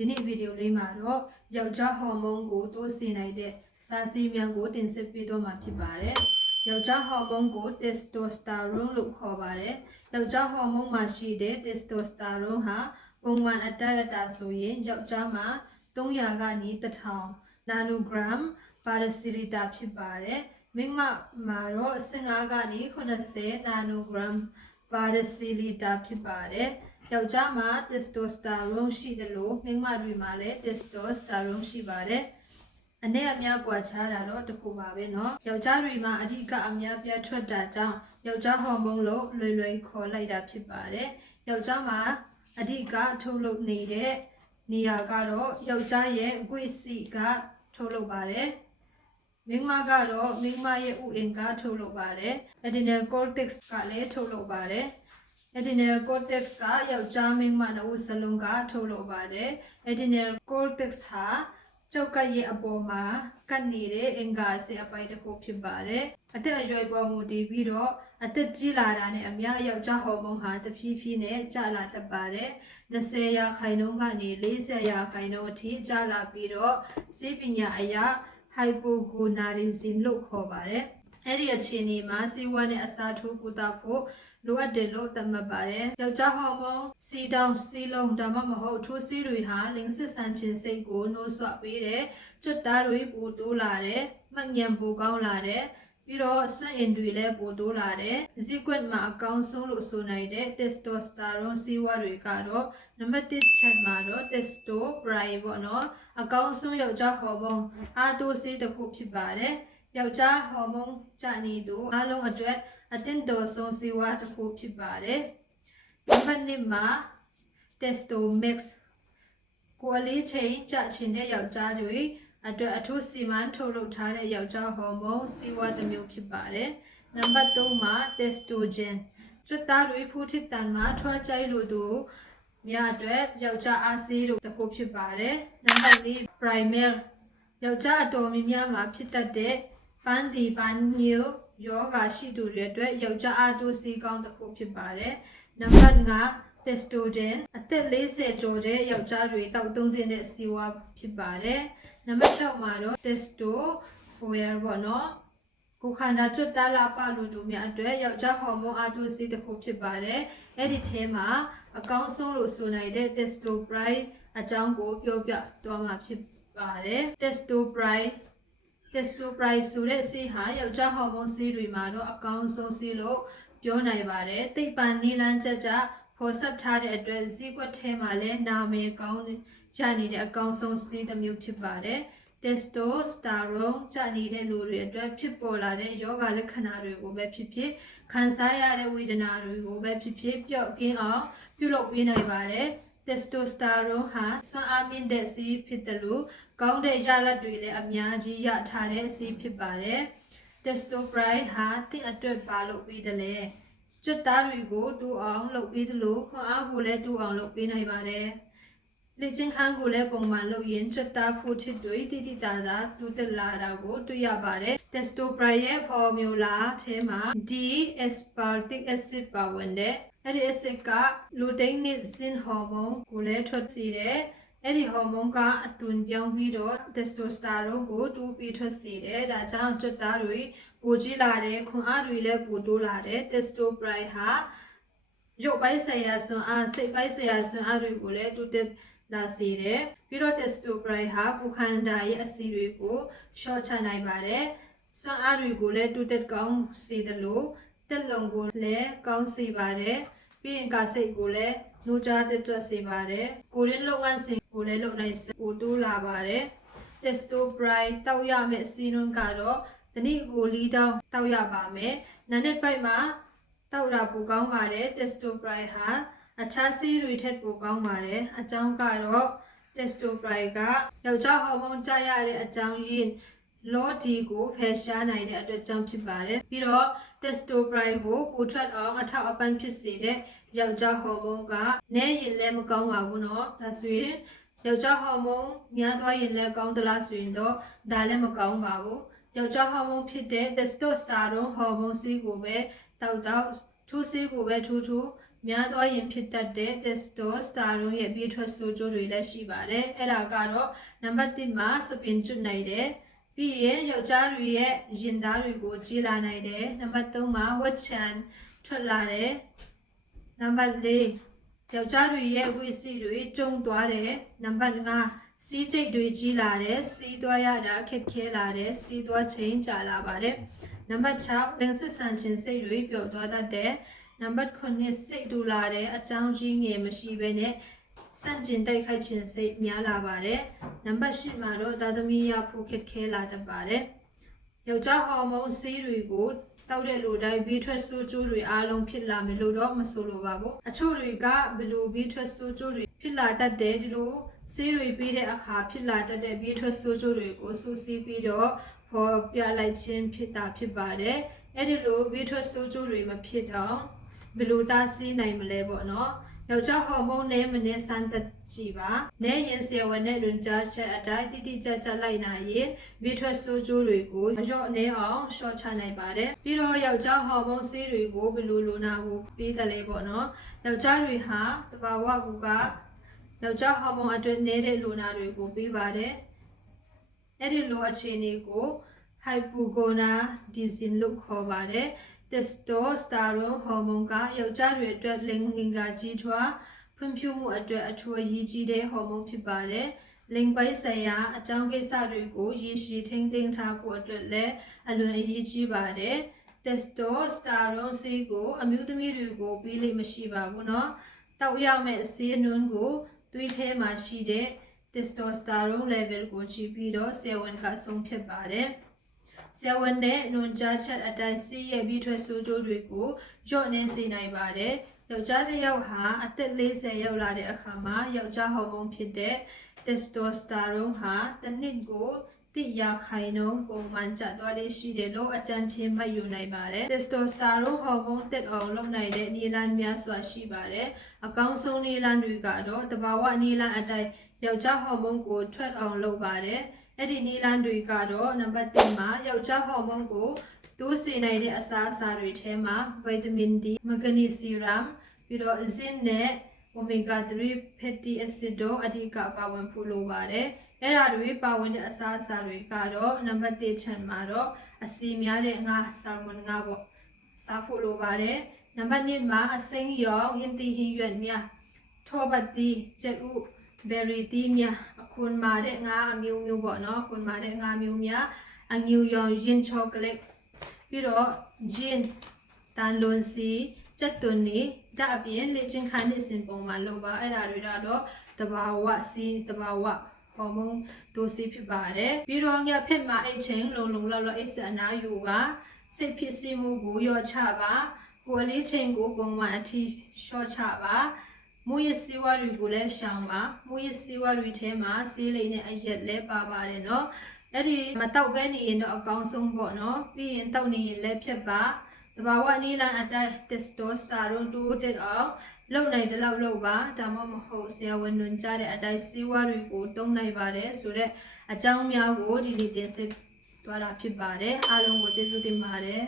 ဒီနေ့ဗီဒီယိုလေးမှာတော့ယောက်ျားဟော်မုန်းကိုတိုးစေနိုင်တဲ့စာစီမြန်ကိုတင်ဆက်ပေးတော့မှာဖြစ်ပါတယ်။ယောက်ျားဟော်မုန်းကို testosterone လို့ခေါ်ပါတယ်။ယောက်ျားဟော်မုန်းမှာရှိတဲ့ testosterone ဟာပုံမှန်အတက်အတာဆိုရင်ယောက်ျားမှာ300ကနေ1000 nanogram per deciliter ဖြစ်ပါတယ်။မိန်းမမှာတော့15ကနေ80 nanogram per deciliter ဖြစ်ပါတယ်။ ယောက်ျားမှာ testosterone ရှိတယ်လို့မိန်းမတွေမှာလည်း testosterone ရှိပါတယ်။အနေအများကွာခြားတာတော့တစ်ခုပါပဲเนาะယောက်ျားတွေမှာအဓိကအများပြားထွက်တာကြောင့်ယောက်ျားဟော်မုန်းလို့လွယ်လွယ်ခေါ်လိုက်တာဖြစ်ပါတယ်။ယောက်ျားမှာအဓိကထုတ်လုပ်နေတဲ့နေရာကတော့ယောက်ျားရဲ့ဝိစီကထုတ်လုပ်ပါတယ်။မိန်းမကတော့မိန်းမရဲ့ဥအင်ကထုတ်လုပ်ပါတယ်။ adrenal cortex ကလည်းထုတ်လုပ်ပါတယ်။ adrenal cortex ကယောက်ျားမိန်းမနှစ်ဦးစလုံးကထုတ်လုပ်ပါတယ်။ adrenal cortex ဟာကျောက်ကပ်ရဲ့အပေါ်မှာကပ်နေတဲ့အင်္ဂါစစ်အပိုင်းတစ်ခုဖြစ်ပါတယ်။အသက်အရွယ်ပေါ်မူတည်ပြီးတော့အသက်ကြီးလာတာနဲ့အများယောက်ျားဟော်မုန်းဟာတဖြည်းဖြည်းနဲ့ကျလာတတ်ပါတယ်။20ရာခိုင်နှုန်းကနေ40ရာခိုင်နှုန်းအထိကျလာပြီးတော့စိပညာအရာ hypogonadism လို့ခေါ်ပါတယ်။အဲ့ဒီအခြေအနေမှာစီဝါနဲ့အစာထိုးကုသဖို့ လိုအပ်တယ်လို့သတ်မှတ်ပါတယ်။ယောက်ျားဟော်မုန်းစီတောင်စီလုံးဒါမှမဟုတ်ထိုးစီးတွေဟာလင်းစစ်ဆန်ခြင်းစိတ်ကိုနှိုးဆွပေးတယ်။ကျွတ်သားတွေပိုတိုးလာတယ်။မှတ်ဉဏ်ပိုကောင်းလာတယ်။ပြီးတော့စွန့်အင်တွေလည်းပိုတိုးလာတယ်။ဇီကွက်မှာအကောင်းဆုံးလို့ဆိုနိုင်တဲ့ testosterone စီးဝါတွေကတော့နံပါတ်1ချက်မှာတော့ testosterone ပေါ့နော်အကောင်းဆုံးယောက်ျားဟော်မုန်းအားတိုးစေးတစ်ခုဖြစ်ပါတယ်ယောက်ျားဟော်မုန်းကြနေသူအားလုံးအတွက် အသင့်တော်ဆုံးစီဝါတစ်ခုဖြစ်ပါတယ်နံပါတ်2မှာ testomix ကိုယ်လေးချိန်ကြချင်တဲ့ယောက်ျားတွေအတွက်အထူးစီမံထုတ်လုပ်ထားတဲ့ယောက်ျားဟော်မုန်းစီဝါတစ်မျိုးဖြစ်ပါတယ်နံပါတ်3မှာ testogen ကျွတ်သားတွေဖူးထစ်တန်မှာထွားကြိုက်လို့သူမြအတွက်ယောက်ျားအားစေးတို့တစ်ခုဖြစ်ပါတယ်။နံပါတ်၄ primal ယောက်ျားအတော်များများမှာဖြစ်တတ်တဲ့ပန်းဒီပန်းမျိုး ယောဂါရှိသူတွေအတွက်ယောက်ျားအားတိုးစီကောင်းတစ်ခုဖြစ်ပါတယ်။နံပါတ်5 testosterone အသက်40ကျော်တဲ့ယောက်ျားတွေတောက်သုံးတဲ့စီဝါဖြစ်ပါတယ်။နံပါတ်6မှာတော့ testosterone ပေါ့နော်။ကိုခန္ဓာကျွတ်သားလာပလို့သူများအတွက်ယောက်ျားဟော်မုန်းအားတိုးစီတစ်ခုဖြစ်ပါတယ်။အဲ့ဒီထဲမှာအကောင်းဆုံးလို့ဆိုနိုင်တဲ့ testosterone အကြောင်းကိုပြောပြသွားမှာဖြစ်ပါတယ် testosterone testosterone ဆိုတဲ့ဆေးဟာယောက်ျားဟော်မုန်းဆေးတွေမှာတော့အကောင်းဆုံးဆေးလို့ပြောနိုင်ပါတယ်သိပ္ပံနည်းလမ်းချက်ကြဖော်ဆက်ထားတဲ့အတွက်ဈေးကွက်ထဲမှာလည်းနာမည်ကောင်းရနေတဲ့အကောင်းဆုံးဆေးတစ်မျိုးဖြစ်ပါတယ် testosterone ကြနေတဲ့လူတွေအတွက်ဖြစ်ပေါ်လာတဲ့ယောဂလက္ခဏာတွေကိုပဲဖြစ်ဖြစ်ခံစားရတဲ့ဝေဒနာတွေကိုပဲဖြစ်ဖြစ်ပျောက်ကင်းအောင်ပြုလုပ်ပေးနိုင်ပါတယ် testosterone ဟာစွမ်းအားမြင့်တဲ့ဆေးဖြစ်တယ်လို့ ကောင်းတဲ့ရလဒ်တွေလည်းအများကြီးရထားတဲ့ဆေးဖြစ်ပါတယ် testosterone ဟာတင့်အတွက်ပါလို့ပြီးတယ်လေကျွတ်သားတွေကိုတူအောင်လုပ်ပေးတယ်လို့ခွန်အားကိုလည်းတူအောင်လုပ်ပေးနိုင်ပါတယ်လေ့ကျင့်ခန်းကိုလည်းပုံမှန်လုပ်ရင်ကျွတ်သားဖို့ချစ်တွေတိတိတသာတူတက်လာတာကိုတွေ့ရပါတယ် testosterone ရဲ့ formula ထဲမှာ D aspartic acid ပါဝင်တဲ့အဲ့ဒီ acid က luteinizin hormone ကိုလည်းထွက်စေတယ် အဲ့ဒီဟော်မုန်းကအသွင်ပြောင်းပြီးတော့ testosterone ကိုတူပြီးထွက်စေတယ်ဒါကြောင့်ကျွတ်သားတွေပိုကြီးလာတယ်ခွန်အားတွေလည်းပိုတိုးလာတယ် testosterone ဟာရုပ်ပိုင်းဆိုင်ရာဆွမ်းအားစိတ်ပိုင်းဆိုင်ရာဆွမ်းအားတွေကိုလည်းတူတက်လာစေတယ်ပြီးတော့ testosterone ဟာကိုယ်ခန္ဓာရဲ့အဆီတွေကိုရှော့ချနိုင်ပါတယ်စွမ်းအားတွေကိုလည်းတူတက်ကောင်းစေတယ်လို့တက်လုံကိုလည်းကောင်းစေပါတယ်ပြီးရင်ကာစိတ်ကိုလည်းနှိုးကြားတက်တွက်စေပါတယ်ကိုရင်းလောက်ဝန်းစင် ကိုလည်းလုံနိုင်စေကိုတိုးလာပါတယ် testosterone တောက်ရမယ့်စီးနှုန်းကတော့တနည်းကိုလီတောင်းတောက်ရပါမယ်နာနဲ့ပိုက်မှာတောက်တာပိုကောင်းပါတယ် testosterone ဟာအခြားဆေးတွေထက်ပိုကောင်းပါတယ်အကြောင်းကတော့ testosterone ကယောက်ျားဟော်မုန်းကျရတဲ့အကြောင်းရင်းလောဒီကိုဖယ်ရှားနိုင်တဲ့အတွက်ကြောင့်ဖြစ်ပါတယ်ပြီးတော့ testosterone ကိုပိုထွက်အောင်အထောက်အပံ့ဖြစ်စေတဲ့ယောက်ျားဟော်မုန်းကနဲရင်လည်းမကောင်းပါဘူးเนาะဒါဆိုရင် ယောက်ျားဟော်မုန်းများသွားရင်လည်းကောင်းသလားဆိုရင်တော့ဒါလည်းမကောင်းပါဘူးယောက်ျားဟော်မုန်းဖြစ်တဲ့ testosterone ဟော်မုန်းစီးကိုပဲတောက်တောက်ထိုးဆေးကိုပဲထိုးထိုးများသောရင်ဖြစ်တတ်တဲ့ testosterone ရဲ့ပြည့်ထွက်ဆိုးကျိုးတွေလည်းရှိပါတယ်အဲ့ဒါကတော့နံပါတ်1မှာစပင်ကျွတ်နိုင်တယ်ပြီးရင်ယောက်ျားတွေရဲ့ရင်သားတွေကိုကြီးလာနိုင်တယ်နံပါတ်3မှာဝက်ချန်ထွက်လာတယ်နံပါတ်4 ယောက်ျားတွေရဲ့ဝိစီတွေကျုံသွားတယ်နံပါတ်5စီးကျိတ်တွေကြီးလာတယ်စီးသွားရတာခက်ခဲလာတယ်စီးသွားချိန်ကြာလာပါတယ်နံပါတ်6လင်စစ်ဆန်ခြင်းစိတ်တွေပျော့သွားတတ်တယ်နံပါတ်9စိတ်တူလာတယ်အကြောင်းကြီးငယ်မရှိဘဲနဲ့စန့်ကျင်တိုက်ခိုက်ခြင်းစိတ်များလာပါတယ်နံပါတ်10မှာတော့သာသမီရဖို့ခက်ခဲလာတတ်ပါတယ်ယောက်ျားဟော်မုန်းဆေးတွေကို တောက်တဲ့လူတိုင်းဘီထွက်ဆိုးကျိုးတွေအားလုံးဖြစ်လာမယ်လို့တော့မဆိုလိုပါဘူးအချို့တွေကဘယ်လိုဘီထွက်ဆိုးကျိုးတွေဖြစ်လာတတ်တယ်ဒီလိုဆေးတွေပြီးတဲ့အခါဖြစ်လာတတ်တဲ့ဘီထွက်ဆိုးကျိုးတွေကိုစူးစီးပြီးတော့ဖော်ပြလိုက်ခြင်းဖြစ်တာဖြစ်ပါတယ်အဲ့ဒီလိုဘီထွက်ဆိုးကျိုးတွေမဖြစ်တော့ဘယ်လိုတားဆီးနိုင်မလဲပေါ့နော် ယောက်ျားဟော်မုန်းနဲ့မနဲ့စမ်းသက်ကြည့်ပါ။နဲ့ရင်ဆယ်ဝနဲ့လွန်ကြားချက်အတိုင်းတိတိကျကျလိုက်နိုင်ရင်ဗီထွက်ဆိုးကျိုးတွေကိုမလျော့အနေအောင်ရှော့ချနိုင်ပါတယ်။ပြီးတော့ယောက်ျားဟော်မုန်းဆေးတွေကိုဘယ်လိုလိုနာကိုပေးတယ်လဲပေါ့နော်။ယောက်ျားတွေဟာတဘာဝကူကယောက်ျားဟော်မုန်းအတွက်နေတဲ့လိုနာတွေကိုပေးပါတယ်။အဲ့ဒီလိုအခြေအနေကို hypogonadism လို့ခေါ်ပါတယ် testosterone ဟော်မုန်းကယောက်ျားတွေအတွက်လင်ငင်ကကြီးထွားဖွံ့ဖြိုးမှုအတွက်အထူးအရေးကြီးတဲ့ဟော်မုန်းဖြစ်ပါတယ်လင်ပိုက်ဆိုင်ရာအကြောင်းကိစ္စတွေကိုရည်ရှိထိန်းသိမ်းထားဖို့အတွက်လည်းအလွန်အရေးကြီးပါတယ် testosterone ဆေးကိုအမျိုးသမီးတွေကိုပြီးလိမ့်မရှိပါဘူးเนาะတောက်ရမယ့်ဆေးနှုန်းကိုသွေးထဲမှာရှိတဲ့ testosterone level ကိုကြည့်ပြီးတော့ဆယ်ဝန်ကဆုံးဖြတ်ပါတယ် ဆယ်ဝန်နဲ့နွန်ကြားချက်အတိုင်းစီးရဲ့ပြီးထွက်ဆိုးကျိုးတွေကိုညော့နေစေနိုင်ပါတယ်ယောက်ျားတစ်ယောက်ဟာအသက်40ရောက်လာတဲ့အခါမှာယောက်ျားဟော်မုန်းဖြစ်တဲ့ testosterone ဟာတစ်နှစ်ကိုတိရခိုင်နှုန်းပုံမှန်ကျသွားလေးရှိတယ်လို့အကြံဖြင့်မှတ်ယူနိုင်ပါတယ် testosterone ဟော်မုန်းတက်အောင်လုပ်နိုင်တဲ့နည်းလမ်းများစွာရှိပါတယ်အကောင်းဆုံးနည်းလမ်းတွေကတော့တဘာဝနည်းလမ်းအတိုင်းယောက်ျားဟော်မုန်းကိုထွက်အောင်လုပ်ပါတယ် အဲ့ဒီနည်းလမ်းတွေကတော့နံပါတ်1မှာယောက်ျားဟော်မုန်းကိုတိုးစေနိုင်တဲ့အစာအစာတွေထဲမှာဗီတာမင် D မဂနီဆီယမ်ပြီးတော့ zinc နဲ့ omega 3 fatty acid တို့အဓိကပါဝင်ဖို့လိုပါတယ်။အဲ့ဒါတွေပါဝင်တဲ့အစားအစာတွေကတော့နံပါတ်1ချန်မှာတော့အစီများတဲ့ငါဆာမွန်ငါပေါ့စားဖို့လိုပါတယ်။နံပါတ်2မှာအစိမ်းရောင်ရင်တီဟင်းရွက်များထောပတ်တီကျက်ဥဘယ်ရီတီများ အခွန်မာတဲ့ငါအမျိုးမျိုးပေါ့နော်ခွန်မာတဲ့ငါမျိုးများအငူရောင်ရင်ချောကလက်ပြီးတော့ဂျင်းတန်လွန်စီစက်သွန်နေဒါအပြင်လေ့ကျင့်ခန်းနေစဉ်ပုံမှာလိုပါအဲ့ဒါတွေကတော့တဘာဝစီတဘာဝဟော်မုန်းဒိုစီဖြစ်ပါတယ်ပြီးတော့ညဖက်မှာအိတ်ချင်းလုံလုံလောက်လောက်အိတ်စအနာယူပါစိတ်ဖြစ်စီမှုကိုရော့ချပါကိုယ်လေးချင်းကိုပုံမှန်အထိရှော့ချပါ မူရစီဝါလူကိုလည်းရှောင်ပါမူရစီဝါလူထဲမှာဆေးလိမ်နဲ့အရက်လည်းပါပါတယ်နော်အဲ့ဒီမတောက်ပဲနေရင်တော့အကောင်းဆုံးပေါ့နော်ပြီးရင်တောက်နေရင်လည်းဖြစ်ပါတဘာဝနီလန်အတိုင်း testosterone တိုးတက်အောင်လုံနိုင်တဲ့လောက်လုပ်ပါဒါမှမဟုတ်ဆရာဝန်ညွှန်ကြားတဲ့အတိုင်းစီးဝါတွေကိုတုံးနိုင်ပါတယ်ဆိုတော့အကြောင်းများကိုဒီလိုတင်ဆက်သွားတာဖြစ်ပါတယ်အားလုံးကိုကျေးဇူးတင်ပါတယ်